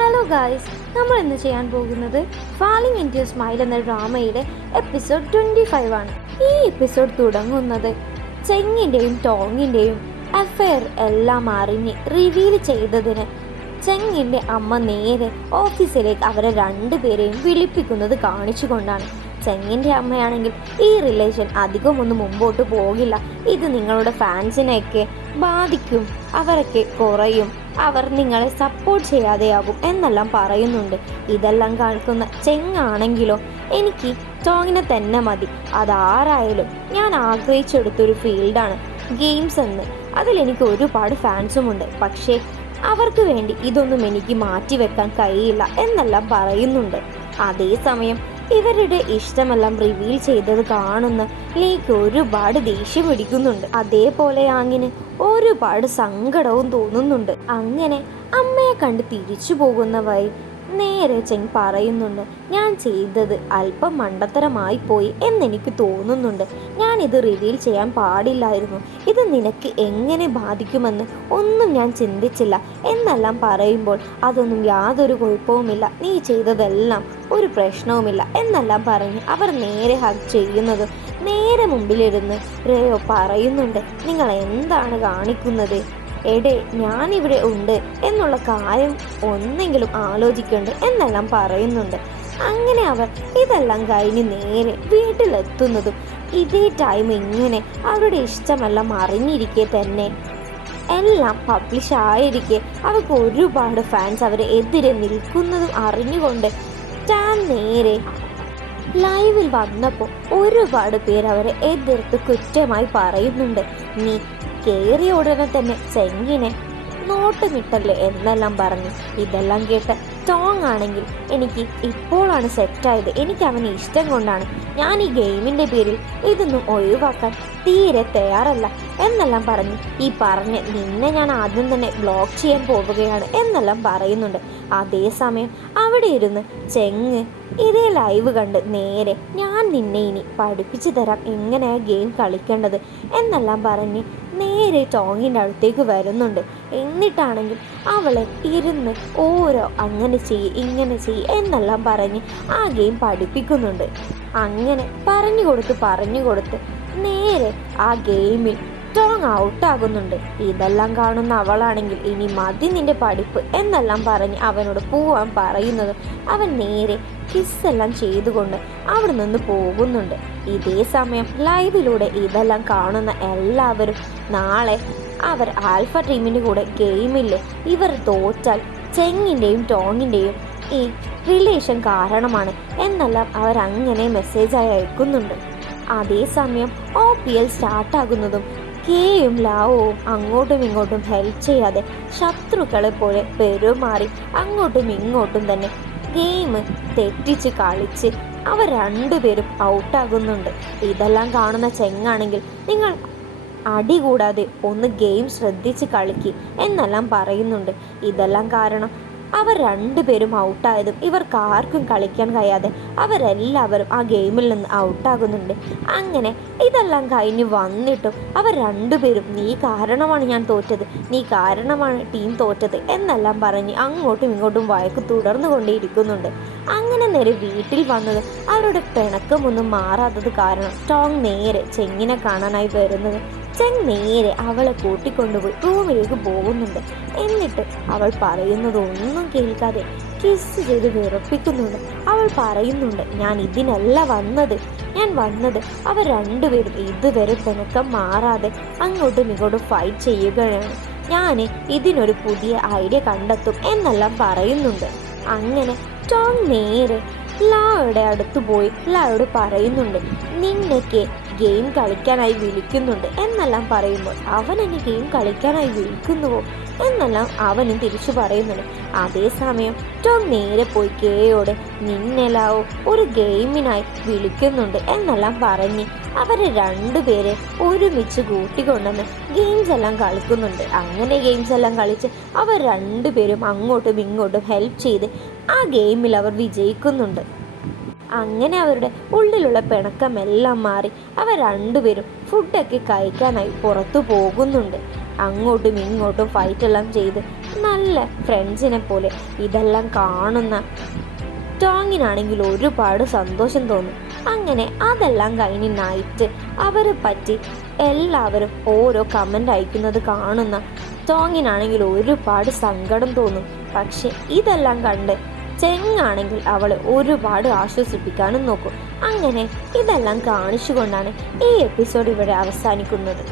Hello guys, നമ്മൾ ഇന്ന് ചെയ്യാൻ പോകുന്നത് ഫാളിംഗ് ഇൻ ടു സ്മൈൽ എന്ന ഡ്രാമയുടെ എപ്പിസോഡ് 25 ആണ്. ഈ എപ്പിസോഡ് തുടങ്ങുന്നത് ചെങ്ങിൻ്റെയും ടോങ്ങിൻ്റെയും അഫെയർ എല്ലാം അറിഞ്ഞ് റിവീൽ ചെയ്തതിന് ചെങ്ങിൻ്റെ അമ്മ നേരെ ഓഫീസിലേക്ക് അവരെ രണ്ടുപേരെയും വിളിപ്പിക്കുന്നത് കാണിച്ചുകൊണ്ടാണ്. ചെങ്ങിൻ്റെ അമ്മയാണെങ്കിൽ ഈ റിലേഷൻ അധികമൊന്നും മുമ്പോട്ട് പോകില്ല, ഇത് നിങ്ങളുടെ ഫാൻസിനെയൊക്കെ ബാധിക്കും, അവരൊക്കെ കുറയും, അവർ നിങ്ങളെ സപ്പോർട്ട് ചെയ്യാതെയാകും എന്നെല്ലാം പറയുന്നുണ്ട്. ഇതെല്ലാം കേൾക്കുന്ന ചെങ്ങാണെങ്കിലോ എനിക്ക് ടോങ്ങിനെ തന്നെ മതി, അതാരായാലും ഞാൻ ആഗ്രഹിച്ചെടുത്തൊരു ഫീൽഡാണ് ഗെയിംസ് എന്ന്, അതിലെനിക്ക് ഒരുപാട് ഫാൻസുമുണ്ട്, പക്ഷേ അവർക്ക് വേണ്ടി ഇതൊന്നും എനിക്ക് മാറ്റിവെക്കാൻ കഴിയില്ല എന്നെല്ലാം പറയുന്നുണ്ട്. അതേസമയം ഇവരുടെ ഇഷ്ടമെല്ലാം റിവീൽ ചെയ്തത് കാണുന്ന ലേക്ക് ഒരുപാട് ദേഷ്യം പിടിക്കുന്നുണ്ട്. അതേപോലെ ആങ്ങിന് ഒരുപാട് സങ്കടവും തോന്നുന്നുണ്ട്. അങ്ങനെ അമ്മയെ കണ്ട് തിരിച്ചു പോകുന്ന വഴി നേരെ ചെങ് പറയുന്നുണ്ട്, ഞാൻ ചെയ്തത് അല്പം മണ്ടത്തരമായി പോയി എന്നെനിക്ക് തോന്നുന്നുണ്ട്, ഞാനിത് റിവീൽ ചെയ്യാൻ പാടില്ലായിരുന്നു, ഇത് നിനക്ക് എങ്ങനെ ബാധിക്കുമെന്ന് ഒന്നും ഞാൻ ചിന്തിച്ചില്ല എന്നെല്ലാം പറയുമ്പോൾ അതൊന്നും യാതൊരു കുഴപ്പവുമില്ല, നീ ചെയ്തതെല്ലാം ഒരു പ്രശ്നവുമില്ല എന്നെല്ലാം പറഞ്ഞ് അവർ നേരെ ഹഗ് ചെയ്യുന്നതും നേരെ മുമ്പിലിരുന്ന് രേയോ പറയുന്നുണ്ട്, നിങ്ങൾ എന്താണ് കാണിക്കുന്നത്, എടേ ഞാനിവിടെ ഉണ്ട് എന്നുള്ള കാര്യം ഒന്നെങ്കിലും ആലോചിക്കുന്നുണ്ട് എന്നെല്ലാം പറയുന്നുണ്ട്. അങ്ങനെ അവർ ഇതെല്ലാം കഴിഞ്ഞ് നേരെ വീട്ടിലെത്തുന്നതും ഇതേ ടൈം ഇങ്ങനെ അവരുടെ ഇഷ്ടമെല്ലാം അറിഞ്ഞിരിക്കെ തന്നെ എല്ലാം പബ്ലിഷ് ആയിരിക്കെ അവർക്ക് ഒരുപാട് ഫാൻസ് അവരെ എതിരെ നിൽക്കുന്നതും അറിഞ്ഞുകൊണ്ട് ടാൻ നേരെ ലൈവിൽ വന്നപ്പോൾ ഒരുപാട് പേർ അവരെ എതിർത്ത് കുറ്റമായി പറയുന്നുണ്ട്. നീ കേറിയ ഉടനെ തന്നെ ചെങ്ങിനെ നോട്ടുമിട്ടല്ലേ എന്നെല്ലാം പറഞ്ഞു. ഇതെല്ലാം കേട്ട് ടോങ് ആണെങ്കിൽ എനിക്ക് ഇപ്പോഴാണ് സെറ്റായത്, എനിക്ക് അവനെ ഇഷ്ടം കൊണ്ടാണ്, ഞാൻ ഈ ഗെയിമിൻ്റെ പേരിൽ ഇതൊന്നും ഒഴിവാക്കാൻ തീരെ തയ്യാറല്ല എന്നെല്ലാം പറഞ്ഞ് ഈ പറഞ്ഞ് നിന്നെ ഞാൻ ആദ്യം തന്നെ ബ്ലോക്ക് ചെയ്യാൻ പോവുകയാണ് എന്നെല്ലാം പറയുന്നുണ്ട്. അതേസമയം അവിടെ ഇരുന്ന് ചെങ്ങ് ഇതേ ലൈവ് കണ്ട് നേരെ ഞാൻ നിന്നെ ഇനി പഠിപ്പിച്ചു തരാം എങ്ങനെയാണ് ഗെയിം കളിക്കേണ്ടത് എന്നെല്ലാം പറഞ്ഞ് നേരെ ടോങ്ങിൻ്റെ അടുത്തേക്ക് വരുന്നുണ്ട്. എന്നിട്ടാണെങ്കിൽ അവളെ ഇരുന്ന് ഓരോ അങ്ങനെ ചെയ്യ് ഇങ്ങനെ ചെയ്യ് എന്നെല്ലാം പറഞ്ഞ് ആ ഗെയിം പഠിപ്പിക്കുന്നുണ്ട്. അങ്ങനെ പറഞ്ഞു കൊടുത്ത് നേരെ ആ ഗെയിമിൽ ടോങ് ഔട്ടാകുന്നുണ്ട്. ഇതെല്ലാം കാണുന്ന അവളാണെങ്കിൽ ഇനി മതി നിന്റെ പഠിപ്പ് എന്നെല്ലാം പറഞ്ഞ് അവനോട് പോവാൻ പറയുന്നത് അവൻ നേരെ കിസ്സെല്ലാം ചെയ്തുകൊണ്ട് അവിടെ നിന്ന് പോകുന്നുണ്ട്. ഇതേ സമയം ലൈവിലൂടെ ഇതെല്ലാം കാണുന്ന എല്ലാവരും നാളെ അവർ ആൽഫ ടീമിൻ്റെ കൂടെ ഗെയിമില്ലേ ഇവർ തോറ്റാൽ ചെങ്ങിൻ്റെയും ടോങ്ങിൻ്റെയും ഈ റിലേഷൻ കാരണമാണ് എന്നെല്ലാം അവരങ്ങനെ മെസ്സേജായി അയക്കുന്നുണ്ട്. അതേസമയം OPL സ്റ്റാർട്ടാകുന്നതും കെയും ലാവോവും അങ്ങോട്ടും ഇങ്ങോട്ടും ഹെൽപ്പ് ചെയ്യാതെ ശത്രുക്കളെ പോലെ പെരുമാറി അങ്ങോട്ടും ഇങ്ങോട്ടും തന്നെ ഗെയിം തെറ്റിച്ച് കളിച്ച് അവർ രണ്ടുപേരും ഔട്ടാകുന്നുണ്ട്. ഇതെല്ലാം കാണുന്ന ചെങ്ങാണെങ്കിൽ നിങ്ങൾ അടി കൂടാതെ ഒന്ന് ഗെയിം ശ്രദ്ധിച്ച് കളിക്ക് എന്നെല്ലാം പറയുന്നുണ്ട്. ഇതെല്ലാം കാരണം അവർ രണ്ടുപേരും ഔട്ടായതും ഇവർക്ക് ആർക്കും കളിക്കാൻ കഴിയാതെ അവരെല്ലാവരും ആ ഗെയിമിൽ നിന്ന് ഔട്ടാകുന്നുണ്ട്. അങ്ങനെ ഇതെല്ലാം കഴിഞ്ഞ് വന്നിട്ടും അവർ രണ്ടുപേരും നീ കാരണമാണ് ഞാൻ തോറ്റത്, നീ കാരണമാണ് ടീം തോറ്റത് എന്നെല്ലാം പറഞ്ഞ് അങ്ങോട്ടും ഇങ്ങോട്ടും വഴക്ക് തുടർന്നു കൊണ്ടേയിരിക്കുന്നുണ്ട്. അങ്ങനെ നേരെ വീട്ടിൽ വന്നത് അവരുടെ പിണക്കമൊന്നും മാറാത്തത് കാരണം ടോങ് നേരെ ചെങ്ങിനെ കാണാനായി വരുന്നത് ചെങ് നേരെ അവളെ കൂട്ടിക്കൊണ്ടുപോയി റൂമിലേക്ക് പോകുന്നുണ്ട്. എന്നിട്ട് അവൾ പറയുന്നത് ഒന്നും കേൾക്കാതെ കിസ് ചെയ്ത് വിറപ്പിക്കുന്നുണ്ട്. അവൾ പറയുന്നുണ്ട്, ഞാൻ ഇതിനല്ല വന്നത്, ഞാൻ വന്നത് അവർ രണ്ടുപേരും ഇതുവരെ പിണക്കം മാറാതെ അങ്ങോട്ടും ഇങ്ങോട്ടും ഫൈറ്റ് ചെയ്യുകയാണ്, ഞാൻ ഇതിനൊരു പുതിയ ഐഡിയ കണ്ടെത്തും എന്നെല്ലാം പറയുന്നുണ്ട്. അങ്ങനെ ടോങ് നേരെ ലായുടെ അടുത്ത് പോയി ലായോട് പറയുന്നുണ്ട്, നിന്നൊക്കെ ഗെയിം കളിക്കാനായി വിളിക്കുന്നുണ്ട് എന്നെല്ലാം പറയുമ്പോൾ അവൻ എന്നെ ഗെയിം കളിക്കാനായി വിളിക്കുന്നുവോ എന്നെല്ലാം അവനും തിരിച്ചു പറയുന്നുണ്ട്. അതേസമയം ടോം നേരെ പോയി കെയോട് നിന്നെല്ലാവോ ഒരു ഗെയിമിനായി വിളിക്കുന്നുണ്ട് എന്നെല്ലാം പറഞ്ഞ് അവരെ രണ്ടുപേരെ ഒരുമിച്ച് കൂട്ടിക്കൊണ്ടെന്ന് ഗെയിംസ് എല്ലാം കളിക്കുന്നുണ്ട്. അങ്ങനെ ഗെയിംസ് എല്ലാം കളിച്ച് അവർ രണ്ടുപേരും അങ്ങോട്ടും ഇങ്ങോട്ടും ഹെൽപ്പ് ചെയ്ത് ആ ഗെയിമിൽ അവർ വിജയിക്കുന്നുണ്ട്. അങ്ങനെ അവരുടെ ഉള്ളിലുള്ള പിണക്കമെല്ലാം മാറി അവർ രണ്ടുപേരും ഫുഡൊക്കെ കഴിക്കാനായി പുറത്തു പോകുന്നുണ്ട്. അങ്ങോട്ടും ഇങ്ങോട്ടും ഫൈറ്റെല്ലാം ചെയ്ത് നല്ല ഫ്രണ്ട്സിനെ പോലെ ഇതെല്ലാം കാണുന്ന ടോങ്ങിനാണെങ്കിൽ ഒരുപാട് സന്തോഷം തോന്നും. അങ്ങനെ അതെല്ലാം കഴിഞ്ഞ് നൈറ്റ് അവരെ പറ്റി എല്ലാവരും ഓരോ കമൻ്റ് അയക്കുന്നത് കാണുന്ന ടോങ്ങിനാണെങ്കിൽ ഒരുപാട് സങ്കടം തോന്നും. പക്ഷെ ഇതെല്ലാം കണ്ട് ചെങ്ങാണെങ്കിൽ അവളെ ഒരുപാട് ആശ്വസിപ്പിക്കാനും നോക്കും. അങ്ങനെ ഇതെല്ലാം കാണിച്ചുകൊണ്ടാണ് ഈ എപ്പിസോഡ് ഇവിടെ അവസാനിക്കുന്നത്.